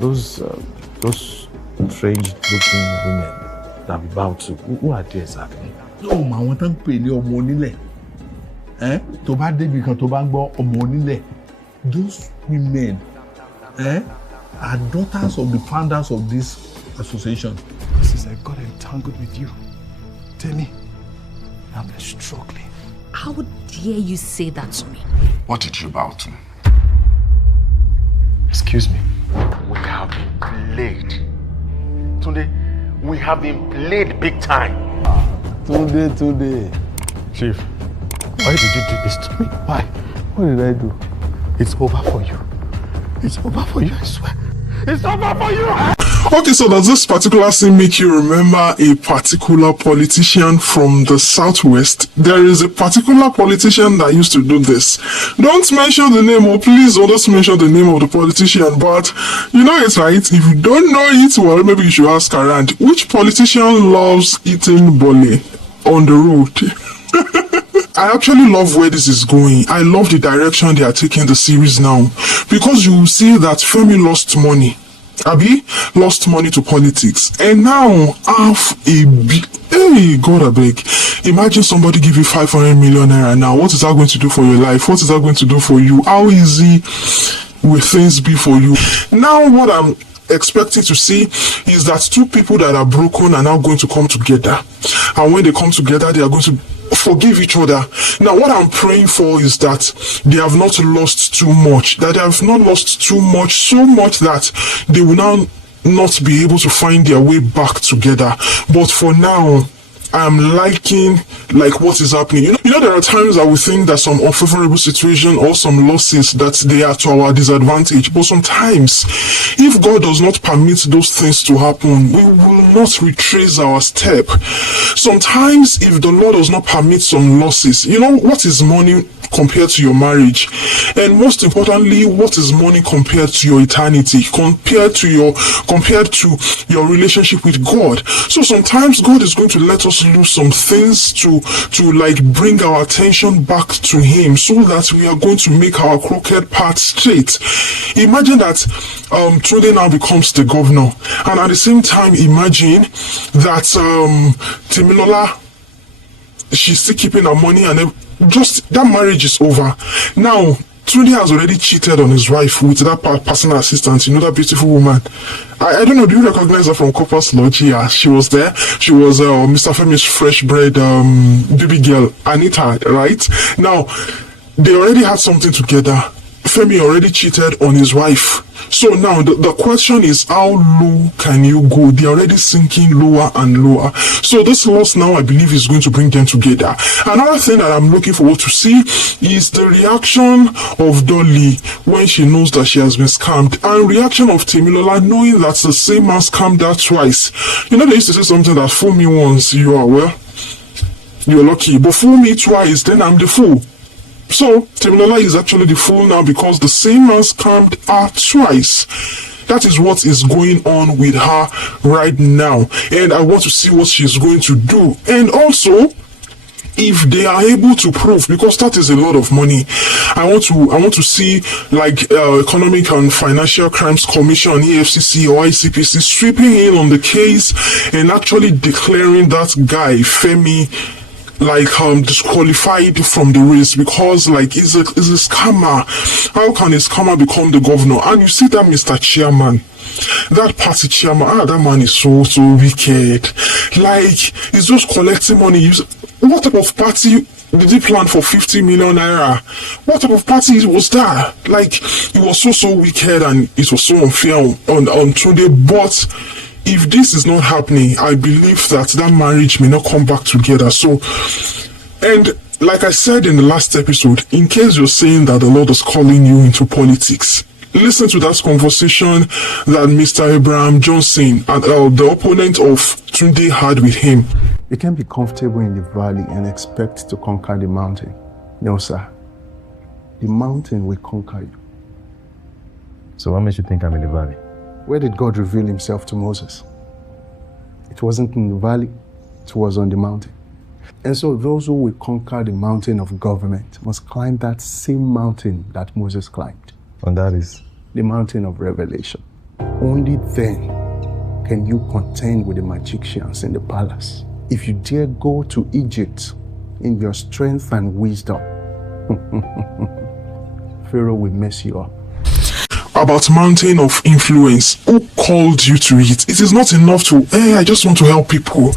Those strange-looking women that I'm about to. Who are they exactly? Oh, my one thing pay ni ọmọ onílẹ̀. Tó bá débi kan tó bá gbọ́ ọmọ onílẹ̀. Those women, are daughters of the founders of this association. Since I got entangled with you, tell me, I've been struggling. How dare you say that to me? What did you bow to? Excuse me. We have been played. Today, we have been played big time. Today. Chief, why did you do this to me? Why? What did I do? It's over for you. It's over for you, I swear. It's over for you! Okay, so does this particular scene make you remember a particular politician from the Southwest? There is a particular politician that used to do this. Don't mention the name, or please don't just mention the name of the politician, but you know it, right? If you don't know it, well, maybe you should ask around. Which politician loves eating bole on the road? I actually love where this is going. I love the direction they are taking the series now. Because you will see that Femi lost money. Abi lost money to politics. And now hey, God I beg. Imagine somebody give you 500 million naira now. What is that going to do for your life? What is that going to do for you? How easy will things be for you? Now what I'm expecting to see is that two people that are broken are now going to come together. And when they come together, they are going to forgive each other. Now what I'm praying for is that they have not lost too much, that they have not lost too much, so much that they will now not be able to find their way back together. But for now, I'm liking what is happening. You know, there are times that we think that some unfavorable situation or some losses that they are to our disadvantage. But sometimes, if God does not permit those things to happen, we will not retrace our step. Sometimes, if the Lord does not permit some losses, you know, what is money compared to your marriage? And most importantly, what is money compared to your eternity, compared to your relationship with God? So sometimes God is going to let us lose some things to bring our attention back to Him, so that we are going to make our crooked path straight. Imagine that Tunde now becomes the governor, and at the same time imagine that Damilola, she's still keeping her money, and just that marriage is over. Now Tunde has already cheated on his wife with that personal assistant, you know, that beautiful woman. I don't know, do you recognize her from Copper's Lodge? Yeah, she was there. She was Mr. Femi's fresh bred baby girl, Anita, right? Now, they already had something together. Femi already cheated on his wife. So now the question is, how low can you go? They're already sinking lower and lower. So this loss now, I believe, is going to bring them together. Another thing that I'm looking forward to see is the reaction of Dolly when she knows that she has been scammed, and reaction of Damilola knowing that the same man scammed her twice. You know, they used to say something that fool me once, you're lucky, but fool me twice, then I'm the fool. So, Damilola is actually the fool now because the same man scammed her twice. That is what is going on with her right now. And I want to see what she's going to do. And also, if they are able to prove, because that is a lot of money, I want to see Economic and Financial Crimes Commission, EFCC or ICPC sweeping in on the case and actually declaring that guy, Femi, disqualified from the race, because is a scammer. How can a scammer become the governor? And you see that Mr. Chairman, that party chairman, that man is so wicked. He's just collecting money. What type of party did he plan for 50 million naira? What type of party was that? It was so wicked, and it was so unfair on Tunde. But if this is not happening, I believe that marriage may not come back together. So, and like I said in the last episode, in case you're saying that the Lord is calling you into politics, listen to that conversation that Mr. Abraham Johnson, and the opponent of Tunde, had with him. You can't be comfortable in the valley and expect to conquer the mountain. No, sir. The mountain will conquer you. So what makes you think I'm in the valley? Where did God reveal Himself to Moses? It wasn't in the valley, it was on the mountain. And so those who will conquer the mountain of government must climb that same mountain that Moses climbed. And that is? The mountain of revelation. only then can you contend with the magicians in the palace. If you dare go to Egypt in your strength and wisdom, Pharaoh will mess you up. About mountain of influence. Who called you to it? It is not enough to, I just want to help people.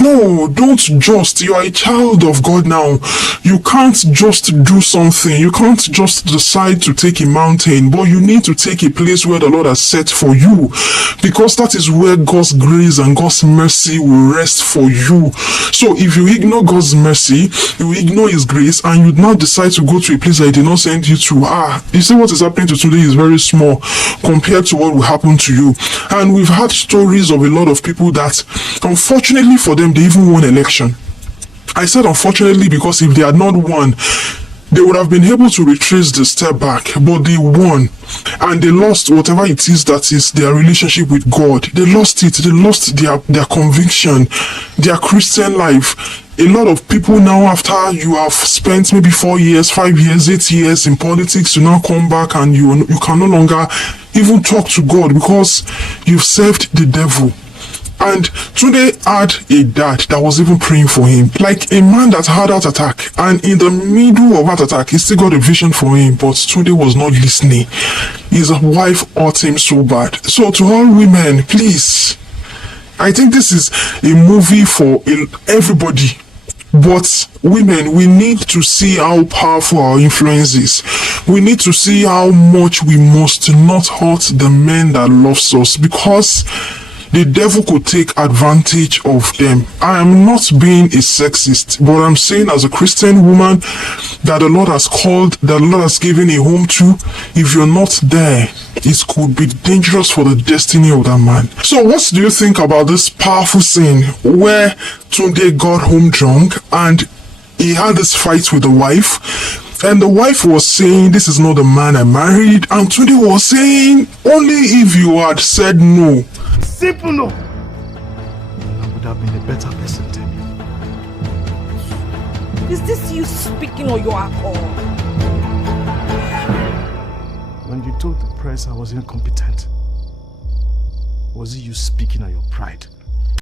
No, don't just. You are a child of God now. You can't just do something. You can't just decide to take a mountain, but you need to take a place where the Lord has set for you, because that is where God's grace and God's mercy will rest for you. So if you ignore God's mercy, you ignore His grace, and you now decide to go to a place that He did not send you to, you see what is happening to today is very small compared to what will happen to you. And we've had stories of a lot of people that, unfortunately for them, they even won election. I said unfortunately because if they had not won, they would have been able to retrace the step back, but they won and they lost whatever it is that is their relationship with God. They lost it. They lost their conviction, their Christian life. A lot of people now, after you have spent maybe 4 years, 5 years, 8 years in politics, you now come back and you can no longer even talk to God because you've served the devil. And Tunde had a dad that was even praying for him, like a man that had heart attack, and in the middle of heart attack he still got a vision for him, but Tunde was not listening. His wife hurt him so bad. So to all women, please, I think this is a movie for everybody. But women, we need to see how powerful our influence is. We need to see how much we must not hurt the man that loves us, because the devil could take advantage of them. I am not being a sexist, but I'm saying as a Christian woman that the Lord has called, that the Lord has given a home to, if you're not there, it could be dangerous for the destiny of that man. So what do you think about this powerful scene where Tunde got home drunk and he had this fight with the wife? And the wife was saying, this is not the man I married. And Tunde was saying, only if you had said no. Simple no. I would have been a better person than you. Is this you speaking or your alcohol? When you told the press I was incompetent, was it you speaking on your pride?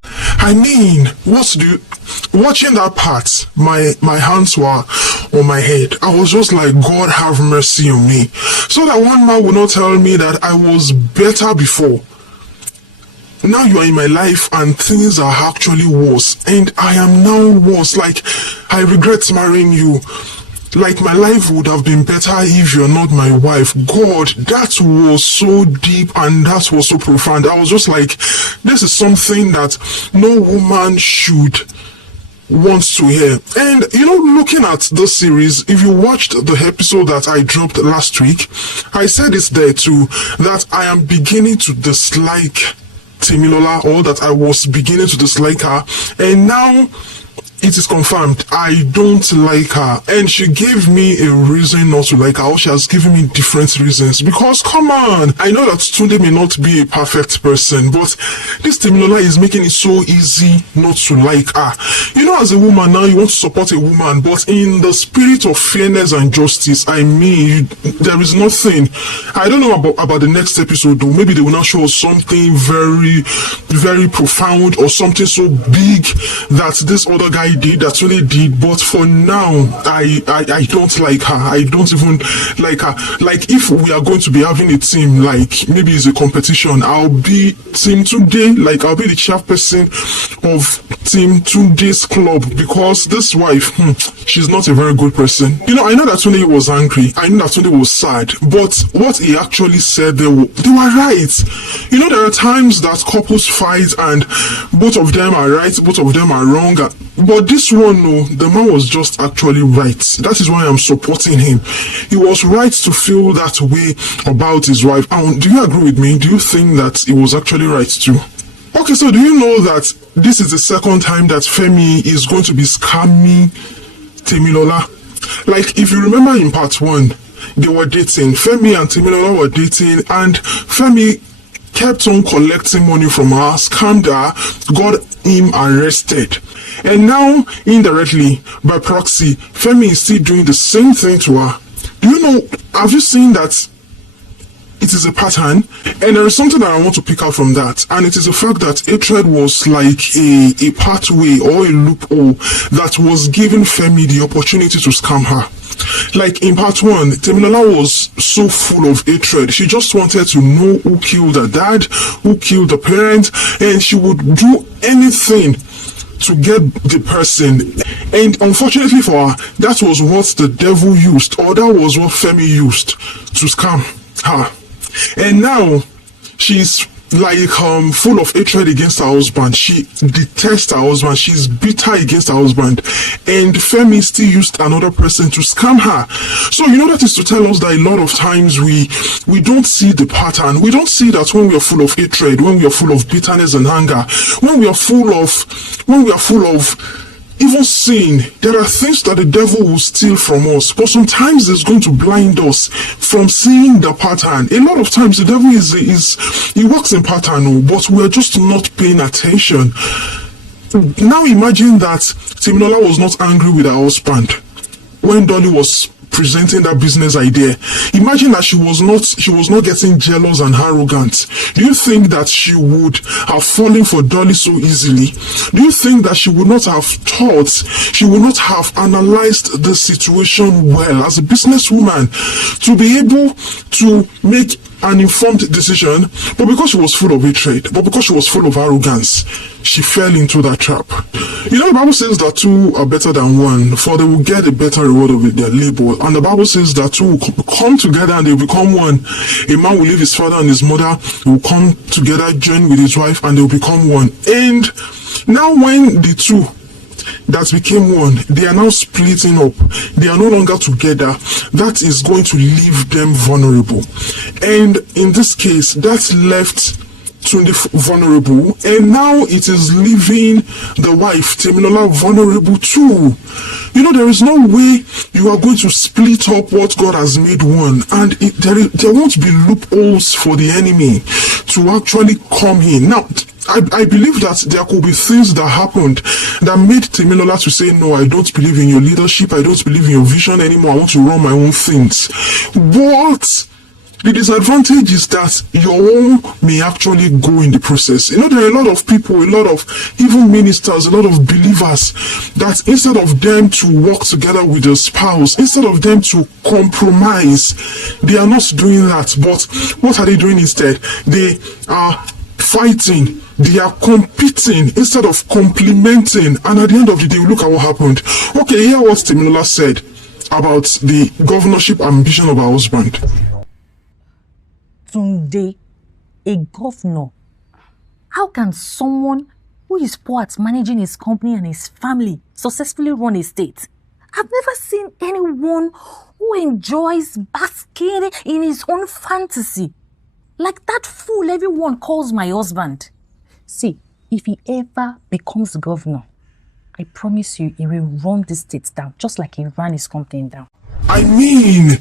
I mean, watching that part, my hands were on my head. I was just like, God have mercy on me. So that one man would not tell me that I was better before. Now you are in my life and things are actually worse, and I am now worse. Like, I regret marrying you. Like, my life would have been better if you're not my wife. God, that was so deep and that was so profound. I was just like, this is something that no woman should want to hear. And looking at this series, if you watched the episode that I dropped last week, I said it's there too, that I am beginning to dislike Damilola, or that I was beginning to dislike her, and now it is confirmed I don't like her. And she gave me a reason not to like her, or she has given me different reasons. Because come on, I know that Tunde may not be a perfect person, but this Damilola is making it so easy not to like her. As a woman now, you want to support a woman, but in the spirit of fairness and justice, I mean, there is nothing. I don't know about the next episode though. Maybe they will now show us something very, very profound, or something so big that this other guy did, that Tunde did. But for now, I don't like her. I don't even like her. Like, if we are going to be having a team, like maybe it's a competition, I'll be team Tunde. Like, I'll be the chairperson of team Tunde's club, because this wife, she's not a very good person. I know that Tunde was angry. I know that Tunde was sad, but what he actually said, they were right. There are times that couples fight and both of them are right, both of them are wrong. But this one, no, the man was just actually right. That is why I'm supporting him. He was right to feel that way about his wife. And do you agree with me? Do you think that he was actually right too? Okay, so do you know that this is the second time that Femi is going to be scamming Damilola? Like, if you remember in part 1, they were dating. Femi and Damilola were dating, and Femi kept on collecting money from her, scammed her, got him arrested. And now, indirectly, by proxy, Femi is still doing the same thing to her. Do you know, have you seen that it is a pattern, and there is something that I want to pick out from that, and it is the fact that hatred was like a pathway or a loophole that was giving Femi the opportunity to scam her. Like in part 1, Damilola was so full of hatred. She just wanted to know who killed her dad, who killed the parent, and she would do anything to get the person. And unfortunately for her, that was what the devil used, or that was what Femi used to scam her. And now she's like full of hatred against her husband. She detests her husband. She's bitter against her husband. And Femi still used another person to scam her. So that is to tell us that a lot of times we don't see the pattern. We don't see that when we are full of hatred, when we are full of bitterness and anger, when we are full of even sin, there are things that the devil will steal from us, but sometimes it's going to blind us from seeing the pattern. A lot of times the devil he works in pattern, but we're just not paying attention. Now imagine that Damilola was not angry with her husband when Dolly was presenting that business idea. Imagine that she was not getting jealous and arrogant. Do you think that she would have fallen for Dolly so easily? Do you think that she would not have thought, she would not have analyzed the situation well as a businesswoman to be able to make an informed decision? But because she was full of hatred, but because she was full of arrogance, she fell into that trap. The Bible says that two are better than one, for they will get a better reward of their labor. And the Bible says that two will come together and they will become one. A man will leave his father and his mother, he will come together, join with his wife, and they will become one. And now when the two that became one, they are now splitting up, they are no longer together, that is going to leave them vulnerable. And in this case, that left Tunde vulnerable, and now it is leaving the wife Damilola vulnerable too. There is no way you are going to split up what God has made one, and there won't be loopholes for the enemy to actually come in. Now I believe that there could be things that happened that made Damilola to say, no, I don't believe in your leadership, I don't believe in your vision anymore, I want to run my own things. But the disadvantage is that your own may actually go in the process. There are a lot of people, a lot of even ministers, a lot of believers that instead of them to work together with their spouse, instead of them to compromise, they are not doing that. But what are they doing instead? They are fighting. They are competing instead of complementing. And at the end of the day, look at what happened. Okay, hear what Damilola said about the governorship ambition of her husband. Tunde, a governor. How can someone who is poor at managing his company and his family successfully run a state? I've never seen anyone who enjoys basking in his own fantasy. Like that fool everyone calls my husband. See, if he ever becomes governor, I promise you he will run this state down, just like he ran his company down. I mean,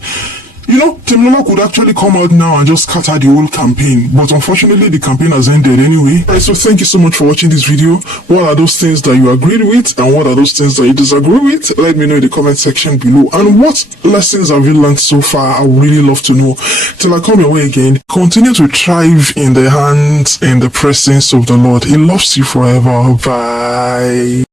Damilola could actually come out now and just scatter the whole campaign, but unfortunately the campaign has ended anyway. So thank you so much for watching this video. What are those things that you agreed with, and what are those things that you disagree with? Let me know in the comment section below. And what lessons have you learned so far? I would really love to know. Till I come your way again, continue to thrive in the hands and the presence of the Lord. He loves you forever. Bye.